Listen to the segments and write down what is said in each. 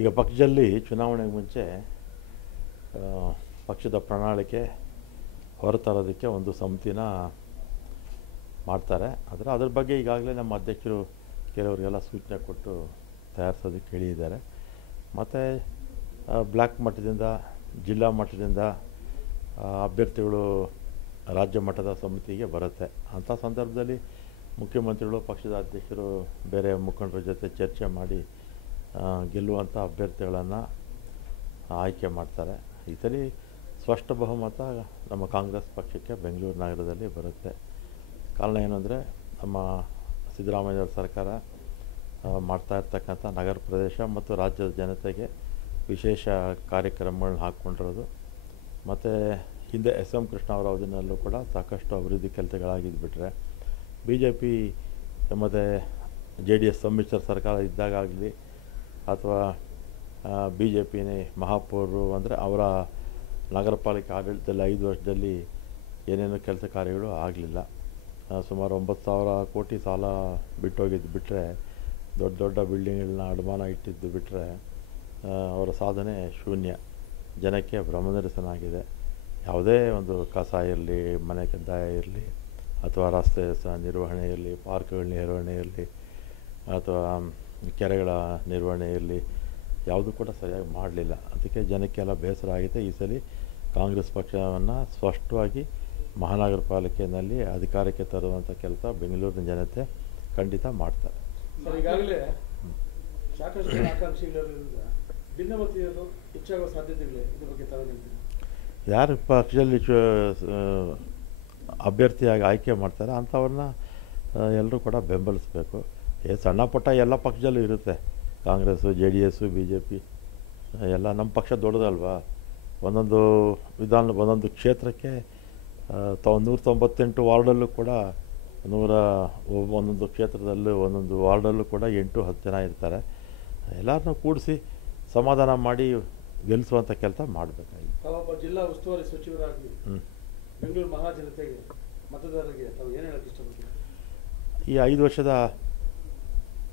ಈಗ ಪಕ್ಷದಲ್ಲಿ ಚುನಾವಣೆಗೆ ಮುಂಚೆ ಪಕ್ಷದ ಪ್ರಣಾಳಿಕೆ ಹೊರತರೋದಕ್ಕೆ ಒಂದು ಸಮಿತಿನ ಮಾಡ್ತಾರೆ. ಆದರೆ ಅದ್ರ ಬಗ್ಗೆ ಈಗಾಗಲೇ ನಮ್ಮ ಅಧ್ಯಕ್ಷರು ಕೆಲವರಿಗೆಲ್ಲ ಸೂಚನೆ ಕೊಟ್ಟು ತಯಾರಿಸೋದಕ್ಕೆ ಹೇಳಿದ್ದಾರೆ. ಮತ್ತು ಬ್ಲಾಕ್ ಮಟ್ಟದಿಂದ, ಜಿಲ್ಲಾ ಮಟ್ಟದಿಂದ ಅಭ್ಯರ್ಥಿಗಳು ರಾಜ್ಯ ಮಟ್ಟದ ಸಮಿತಿಗೆ ಬರುತ್ತೆ. ಅಂಥ ಸಂದರ್ಭದಲ್ಲಿ ಮುಖ್ಯಮಂತ್ರಿಗಳು, ಪಕ್ಷದ ಅಧ್ಯಕ್ಷರು ಬೇರೆ ಮುಖಂಡರ ಜೊತೆ ಚರ್ಚೆ ಮಾಡಿ ಗೆಲ್ಲುವಂಥ ಅಭ್ಯರ್ಥಿಗಳನ್ನು ಆಯ್ಕೆ ಮಾಡ್ತಾರೆ. ಈ ಸಲ ಸ್ಪಷ್ಟ ಬಹುಮತ ನಮ್ಮ ಕಾಂಗ್ರೆಸ್ ಪಕ್ಷಕ್ಕೆ ಬೆಂಗಳೂರು ನಗರದಲ್ಲಿ ಬರುತ್ತೆ. ಕಾರಣ ಏನಂದರೆ ನಮ್ಮ ಸಿದ್ದರಾಮಯ್ಯ ಸರ್ಕಾರ ಮಾಡ್ತಾ ಇರ್ತಕ್ಕಂಥ ನಗರ ಪ್ರದೇಶ ಮತ್ತು ರಾಜ್ಯದ ಜನತೆಗೆ ವಿಶೇಷ ಕಾರ್ಯಕ್ರಮಗಳನ್ನ ಹಾಕ್ಕೊಂಡಿರೋದು. ಮತ್ತು ಹಿಂದೆ ಎಸ್ ಎಂ ಕೃಷ್ಣ ಅವರ ಅವಧಿನಲ್ಲೂ ಕೂಡ ಸಾಕಷ್ಟು ಅಭಿವೃದ್ಧಿ ಕೆಲಸಗಳಾಗಿದ್ದು ಬಿಟ್ಟರೆ ಬಿ ಜೆ ಪಿ ಮತ್ತು ಜೆ ಡಿ ಎಸ್ ಸಮ್ಮಿಶ್ರ ಸರ್ಕಾರ ಇದ್ದಾಗಲಿ ಅಥವಾ ಬಿ ಜೆ ಪಿನೇ ಮಹಾಪೌರರು ಅಂದರೆ ಅವರ ನಗರ ಪಾಲಿಕೆ ಆಡಳಿತದಲ್ಲಿ ಐದು ವರ್ಷದಲ್ಲಿ ಏನೇನು ಕೆಲಸ ಕಾರ್ಯಗಳು ಆಗಲಿಲ್ಲ. ಸುಮಾರು ಒಂಬತ್ತು ಸಾವಿರ ಕೋಟಿ ಸಾಲ ಬಿಟ್ಟೋಗಿದ್ದು ಬಿಟ್ಟರೆ ದೊಡ್ಡ ದೊಡ್ಡ ಬಿಲ್ಡಿಂಗ್ಗಳನ್ನ ಅಡಮಾನ ಇಟ್ಟಿದ್ದು ಬಿಟ್ಟರೆ ಅವರ ಸಾಧನೆ ಶೂನ್ಯ. ಜನಕ್ಕೆ ಭ್ರಮನಿರಸನಾಗಿದೆ. ಯಾವುದೇ ಒಂದು ಕಸ ಇರಲಿ, ಮನೆ ಕದ್ದಾಯ ಇರಲಿ, ಅಥವಾ ರಸ್ತೆ ನಿರ್ವಹಣೆ ಇರಲಿ, ಪಾರ್ಕ್ಗಳ ನಿರ್ವಹಣೆ ಇರಲಿ, ಅಥವಾ ಕೆರೆಗಳ ನಿರ್ವಹಣೆ ಇರಲಿ ಯಾವುದೂ ಕೂಡ ಸರಿಯಾಗಿ ಮಾಡಲಿಲ್ಲ. ಅದಕ್ಕೆ ಜನಕ್ಕೆಲ್ಲ ಬೇಸರ ಆಗಿದೆ. ಈ ಸಲ ಕಾಂಗ್ರೆಸ್ ಪಕ್ಷವನ್ನು ಸ್ಪಷ್ಟವಾಗಿ ಮಹಾನಗರ ಪಾಲಿಕೆಯಲ್ಲಿ ಅಧಿಕಾರಕ್ಕೆ ತರುವಂಥ ಕೆಲಸ ಬೆಂಗಳೂರಿನ ಜನತೆ ಖಂಡಿತ ಮಾಡ್ತಾರೆ. ಈಗಾಗಲೇ ಸಾಕಷ್ಟು ಜನ ಆಕಾಂಕ್ಷಿಗಳಿರೋದ್ರಿಂದ ಭಿನ್ನಮತೀಯರು ಹೆಚ್ಚಾಗುವ ಸಾಧ್ಯತೆಗಳಿವೆ. ಇದ್ರ ಬಗ್ಗೆ ತಾವು ಹೇಳ್ತೀವಿ ಯಾರು ಪಕ್ಷದಲ್ಲಿ ಅಭ್ಯರ್ಥಿಯಾಗಿ ಆಯ್ಕೆ ಮಾಡ್ತಾರೆ ಅಂಥವ್ರನ್ನ ಎಲ್ಲರೂ ಕೂಡ ಬೆಂಬಲಿಸಬೇಕು. ಸಣ್ಣ ಪುಟ್ಟ ಎಲ್ಲ ಪಕ್ಷದಲ್ಲೂ ಇರುತ್ತೆ. Congress J D S B J P ಎಲ್ಲ ನಮ್ಮ ಪಕ್ಷ ದೊಡ್ಡದಲ್ವಾ? ಒಂದೊಂದು ವಿಧಾನ ಒಂದೊಂದು ಕ್ಷೇತ್ರಕ್ಕೆ ತ ನೂರ ತೊಂಬತ್ತೆಂಟು ವಾರ್ಡಲ್ಲೂ ಕೂಡ ನೂರ ಒಂದೊಂದು ಕ್ಷೇತ್ರದಲ್ಲೂ ಒಂದೊಂದು ವಾರ್ಡಲ್ಲೂ ಕೂಡ ಎಂಟು ಹತ್ತು ಜನ ಇರ್ತಾರೆ. ಎಲ್ಲರನ್ನೂ ಕೂಡಿಸಿ ಸಮಾಧಾನ ಮಾಡಿ ಗೆಲ್ಲಿಸುವಂಥ ಕೆಲಸ ಮಾಡಬೇಕಾಗಿ ತಾವೊಬ್ಬ ಜಿಲ್ಲಾ ಉಸ್ತುವಾರಿ ಸಚಿವರಾಗಿ ಬೆಂಗಳೂರು ಮಹಾಜನತೆಗೆ ಮತದಾರರಿಗೆ ತಾವು ಏನು ಹೇಳಕ್ಕೆ ಇಷ್ಟಪಡ್ತೀವಿ ಈ ಐದು ವರ್ಷದ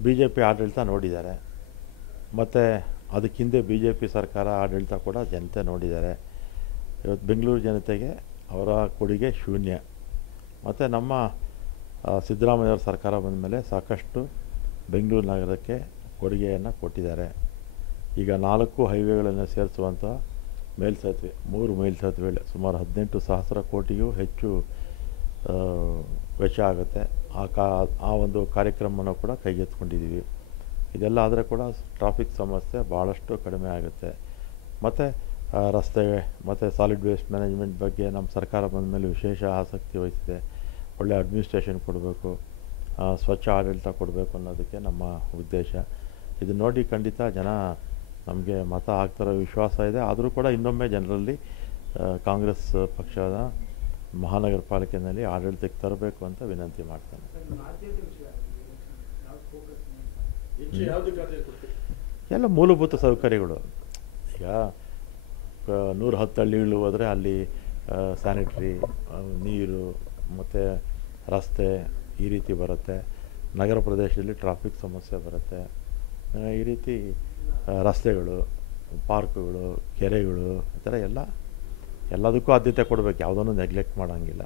ಬಿ ಜೆ ಪಿ ಆಡಳಿತ ನೋಡಿದ್ದಾರೆ. ಮತ್ತು ಅದಕ್ಕೆ ಹಿಂದೆ ಬಿ ಜೆ ಪಿ ಸರ್ಕಾರ ಆಡಳಿತ ಕೂಡ ಜನತೆ ನೋಡಿದ್ದಾರೆ. ಇವತ್ತು ಬೆಂಗಳೂರು ಜನತೆಗೆ ಅವರ ಕೊಡುಗೆ ಶೂನ್ಯ. ಮತ್ತು ನಮ್ಮ ಸಿದ್ದರಾಮಯ್ಯವ್ರ ಸರ್ಕಾರ ಬಂದ ಮೇಲೆ ಸಾಕಷ್ಟು ಬೆಂಗಳೂರು ನಗರಕ್ಕೆ ಕೊಡುಗೆಯನ್ನು ಕೊಟ್ಟಿದ್ದಾರೆ. ಈಗ ನಾಲ್ಕು ಹೈವೇಗಳನ್ನು ಸೇರಿಸುವಂಥ ಮೇಲ್ಸೇತುವೆ ಮೂರು ಮೇಲ್ಸೇತುವೆ ಸುಮಾರು ಹದಿನೆಂಟು ಸಹಸ್ರ ಕೋಟಿಗೂ ಹೆಚ್ಚು ವೆಚ್ಚ ಆಗುತ್ತೆ. ಆ ಕಾ, ಆ ಒಂದು ಕಾರ್ಯಕ್ರಮವನ್ನು ಕೂಡ ಕೈಗೆತ್ತಿಕೊಂಡಿದ್ದೀವಿ. ಇದೆಲ್ಲ ಆದರೆ ಕೂಡ ಟ್ರಾಫಿಕ್ ಸಮಸ್ಯೆ ಭಾಳಷ್ಟು ಕಡಿಮೆ ಆಗುತ್ತೆ. ಮತ್ತು ರಸ್ತೆ, ಮತ್ತು ಸಾಲಿಡ್ ವೇಸ್ಟ್ ಮ್ಯಾನೇಜ್ಮೆಂಟ್ ಬಗ್ಗೆ ನಮ್ಮ ಸರ್ಕಾರ ಬಂದ ಮೇಲೆ ವಿಶೇಷ ಆಸಕ್ತಿ ವಹಿಸಿದೆ. ಒಳ್ಳೆ ಅಡ್ಮಿನಿಸ್ಟ್ರೇಷನ್ ಕೊಡಬೇಕು ಸ್ವಚ್ಛ ಆಡಳಿತ ಕೊಡಬೇಕು ಅನ್ನೋದಕ್ಕೆ ನಮ್ಮ ಉದ್ದೇಶ. ಇದು ನೋಡಿ ಖಂಡಿತ ಜನ ನಮಗೆ ಮತ ಹಾಕ್ತಾರೋ ವಿಶ್ವಾಸ ಇದೆ. ಆದರೂ ಕೂಡ ಇನ್ನೊಮ್ಮೆ ಜನರಲ್ಲಿ ಕಾಂಗ್ರೆಸ್ ಪಕ್ಷದ ಮಹಾನಗರ ಪಾಲಿಕೆಯಲ್ಲಿ ಆಡಳಿತಕ್ಕೆ ತರಬೇಕು ಅಂತ ವಿನಂತಿ ಮಾಡ್ತೇನೆ. ಎಲ್ಲ ಮೂಲಭೂತ ಸೌಕರ್ಯಗಳು. ಈಗ ನೂರ ಹತ್ತು ಹಳ್ಳಿಗಳು ಹೋದರೆ ಅಲ್ಲಿ ಸ್ಯಾನಿಟ್ರಿ ನೀರು ಮತ್ತು ರಸ್ತೆ ಈ ರೀತಿ ಬರುತ್ತೆ. ನಗರ ಪ್ರದೇಶದಲ್ಲಿ ಟ್ರಾಫಿಕ್ ಸಮಸ್ಯೆ ಬರುತ್ತೆ. ಈ ರೀತಿ ರಸ್ತೆಗಳು ಪಾರ್ಕ್ಗಳು ಕೆರೆಗಳು ಈ ಥರ ಎಲ್ಲ ಎಲ್ಲದಕ್ಕೂ ಆದ್ಯತೆ ಕೊಡಬೇಕು ಯಾವುದನ್ನು ನೆಗ್ಲೆಕ್ಟ್ ಮಾಡೋಂಗಿಲ್ಲ.